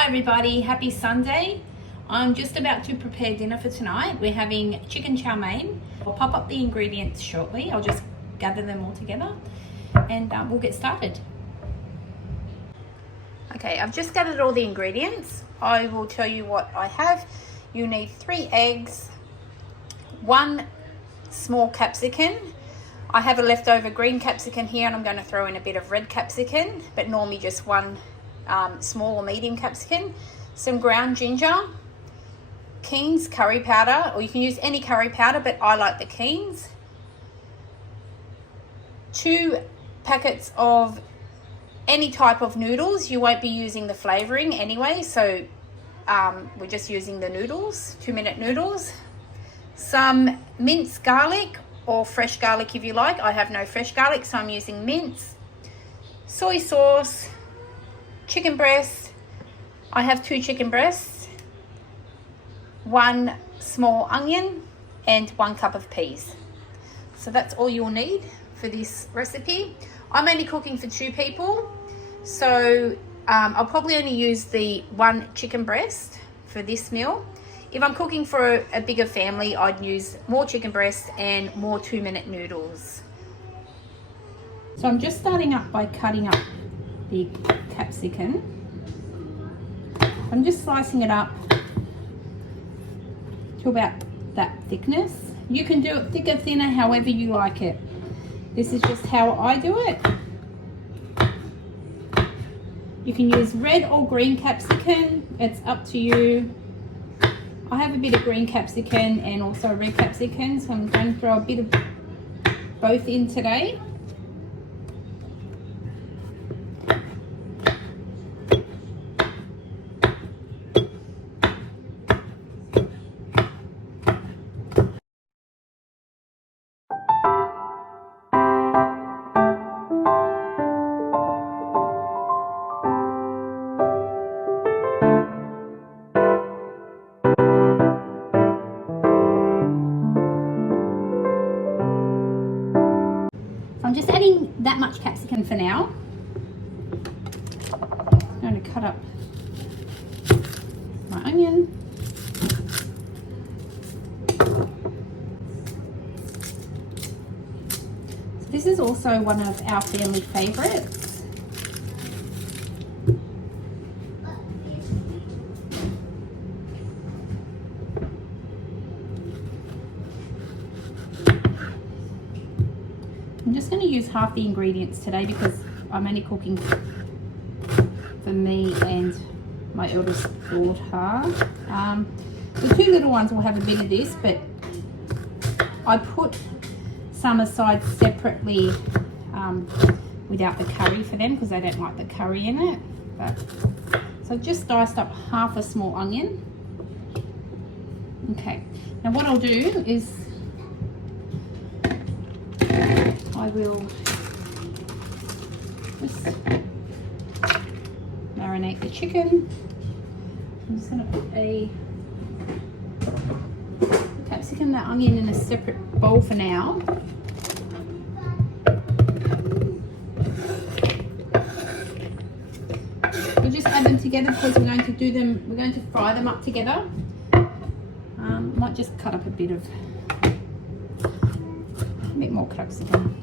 Hi everybody, happy Sunday. I'm just about to prepare dinner for tonight. We're having chicken chow mein. I'll pop up the ingredients shortly. I'll just gather them all together and we'll get started. Okay, I've just gathered all the ingredients. I will tell you what I have. You need 3 eggs, 1 small capsicum. I have a leftover green capsicum here and I'm going to throw in a bit of red capsicum, but normally just 1 small or medium capsicum, some ground ginger, Keen's curry powder, or you can use any curry powder, but I like the Keen's, 2 packets of any type of noodles. You won't be using the flavoring anyway, so we're just using the noodles, 2-minute noodles, some minced garlic or fresh garlic if you like. I have no fresh garlic, so I'm using minced, soy sauce, chicken breast. I have 2 chicken breasts, 1 small onion and 1 cup of peas. So that's all you'll need for this recipe. I'm only cooking for 2 people, so I'll probably only use the 1 chicken breast for this meal. If I'm cooking for a bigger family, I'd use more chicken breasts and more 2-minute noodles. So I'm just starting up by cutting up the capsicum. I'm just slicing it up to about that thickness. You can do it thicker, thinner, however you like it. This is just how I do it. You can use red or green capsicum, it's up to you. I have a bit of green capsicum and also red capsicum, so I'm going to throw a bit of both in today. I'm just adding that much capsicum for now. I'm going to cut up my onion. So this is also one of our family favorites. I'm just going to use half the ingredients today because I'm only cooking for me and my eldest daughter. The 2 little ones will have a bit of this, but I put some aside separately without the curry for them because they don't like the curry in it. So I've just diced up half a small onion. Okay, now what I'll do is I will just marinate the chicken. I'm just going to put the capsicum, that onion in a separate bowl for now. We'll just add them together because we're going to fry them up together. Might just cut up a bit more capsicum.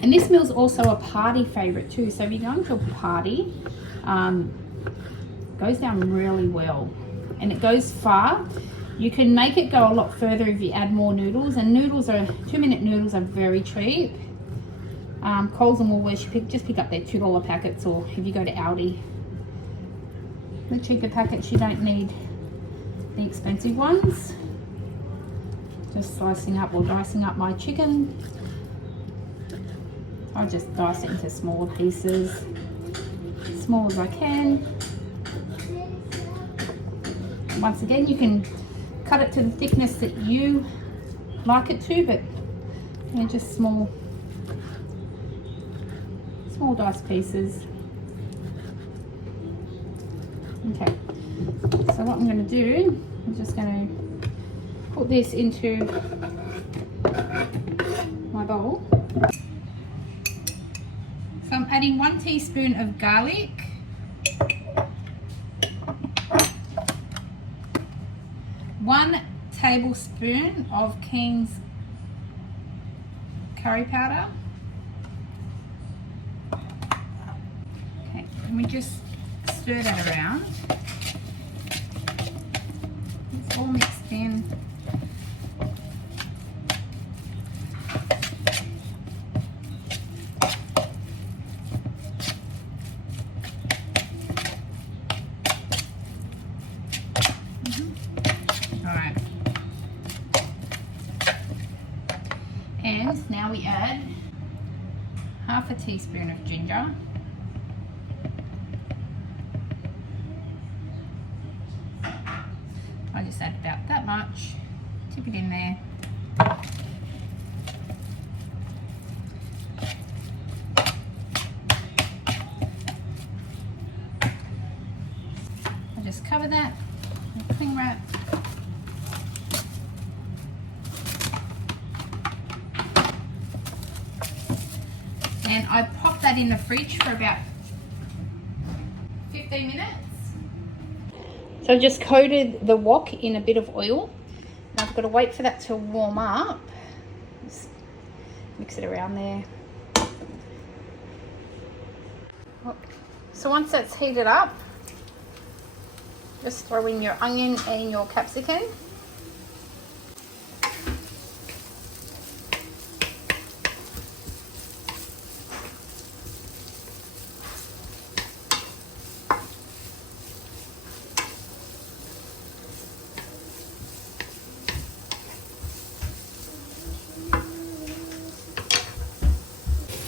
And this meal's also a party favorite too. So if you're going to a party, it goes down really well and it goes far. You can make it go a lot further if you add more noodles, and 2-minute noodles are very cheap. Coles and Woolworths, just pick up their $2 packets, or if you go to Aldi, the cheaper packets, you don't need the expensive ones. Just slicing up or dicing up my chicken. I just dice it into smaller pieces, as small as I can. Once again, you can cut it to the thickness that you like it to, but just small diced pieces. Okay, so So what I'm going to do, I'm just going to put this into my bowl. So I'm adding 1 teaspoon of garlic, 1 tablespoon of King's curry powder. Okay, and we just stir that around. It's all mixed in. Alright. And now we add half a teaspoon of ginger. I just add about that much. Tip it in there. I just cover that with cling wrap. And I pop that in the fridge for about 15 minutes. So I've just coated the wok in a bit of oil. And I've got to wait for that to warm up. Just mix it around there. So once that's heated up, just throw in your onion and your capsicum.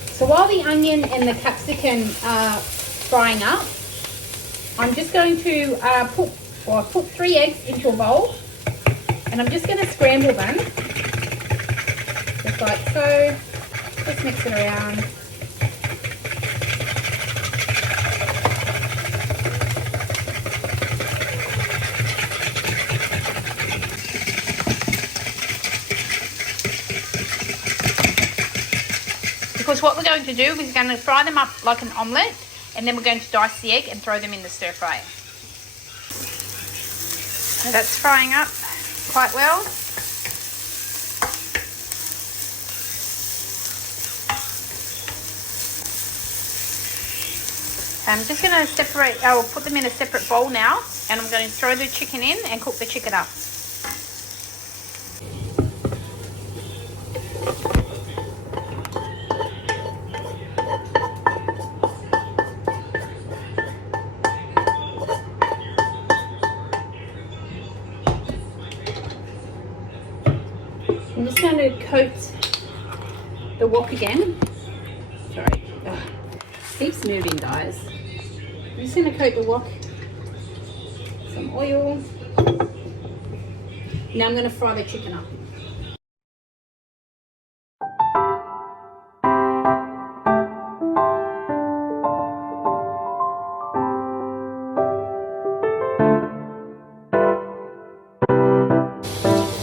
So while the onion and the capsicum are frying up, I'm just going to put 3 eggs into a bowl, and I'm just going to scramble them, just like so. Just mix it around. Because what we're going to do is we're going to fry them up like an omelette, and then we're going to dice the egg and throw them in the stir fryer. That's frying up quite well. I'm just going to separate, I will put them in a separate bowl now, and I'm going to throw the chicken in and cook the chicken up. I'm just going to coat the wok again. Sorry, keeps moving, guys. I'm just going to coat the wok some oil. Now I'm going to fry the chicken up.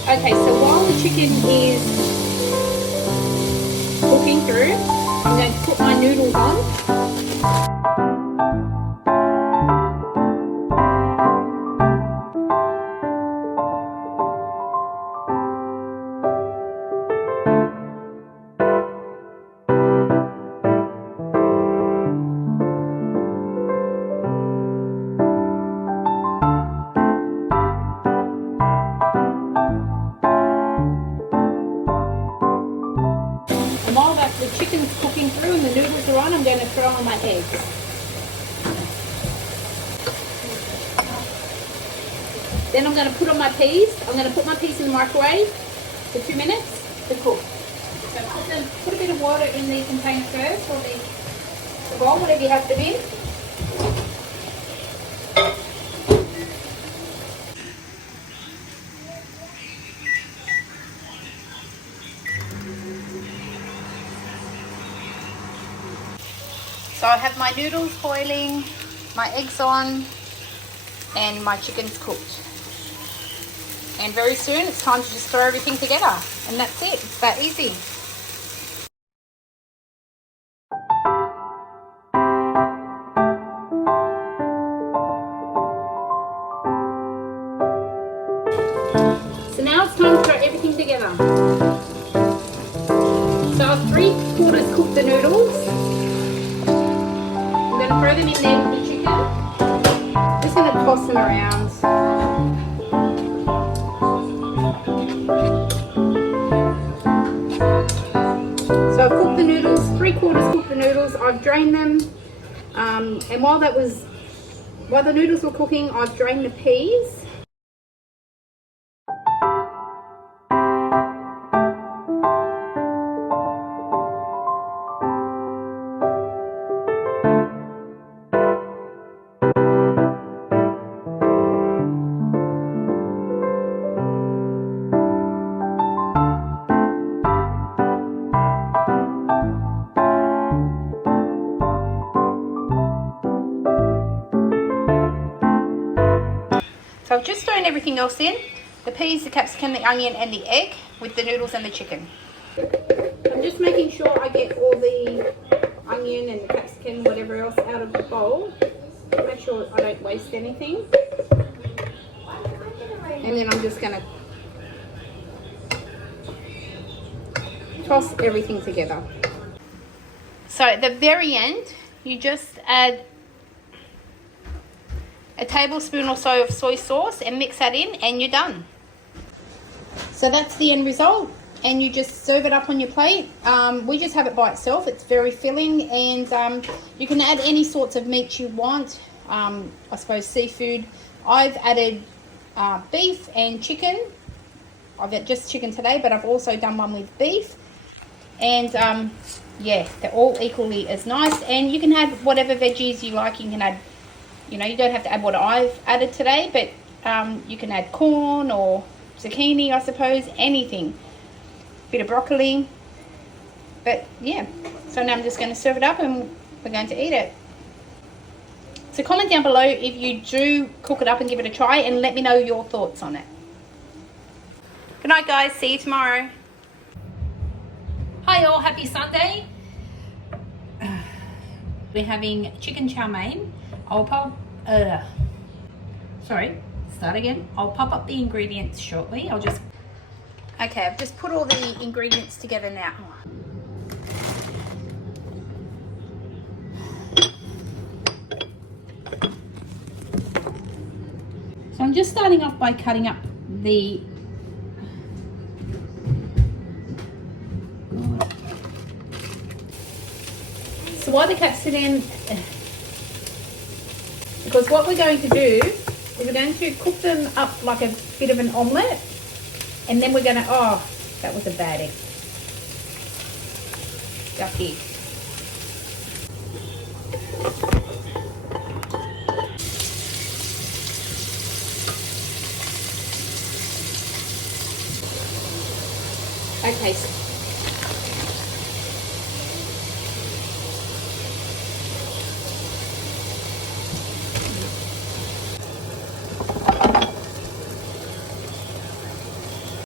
Okay, so while the chicken is cooking through, I'm going to put my noodles on. And while the chicken's cooking through and the noodles are on, I'm going to throw on my eggs. Then I'm going to put on my peas. I'm going to put my peas in the microwave for 2 minutes to cook. So put a bit of water in the container first, or the bowl, whatever you have them in. So I have my noodles boiling, my eggs on, and my chicken's cooked. And very soon it's time to just throw everything together, and that's it. It's that easy. So now it's time to throw everything together. So I've 3/4 cooked the noodles. I'm going to throw them in there with the chicken. I'm just going to toss them around. So I've cooked the noodles, 3/4 cooked the noodles. I've drained them, and while the noodles were cooking, I've drained the peas. So I've just thrown everything else in, the peas, the capsicum, the onion and the egg with the noodles and the chicken. I'm just making sure I get all the onion and the capsicum, whatever else, out of the bowl. Make sure I don't waste anything. And then I'm just going to toss everything together. So at the very end, you just add a tablespoon or so of soy sauce and mix that in, and you're done. So that's the end result, and you just serve it up on your plate. We just have it by itself. It's very filling, and you can add any sorts of meat you want. I suppose seafood. I've added beef and chicken. I've had just chicken today, but I've also done one with beef, and yeah, they're all equally as nice. And you can add whatever veggies you like. You can add, you know, you don't have to add what I've added today, but you can add corn or zucchini, I suppose, anything. Bit of broccoli. But yeah, so now I'm just going to serve it up and we're going to eat it. So comment down below if you do cook it up and give it a try, and let me know your thoughts on it. Good night, guys. See you tomorrow. Hi all, happy Sunday. We're having chicken chow mein. I'll pop up the ingredients shortly. Okay, I've just put all the ingredients together now. So I'm just starting off by cutting up the capsicum, because what we're going to do is we're going to cook them up like a bit of an omelette, and then we're going to, oh, that was a bad egg. Ducky. Okay,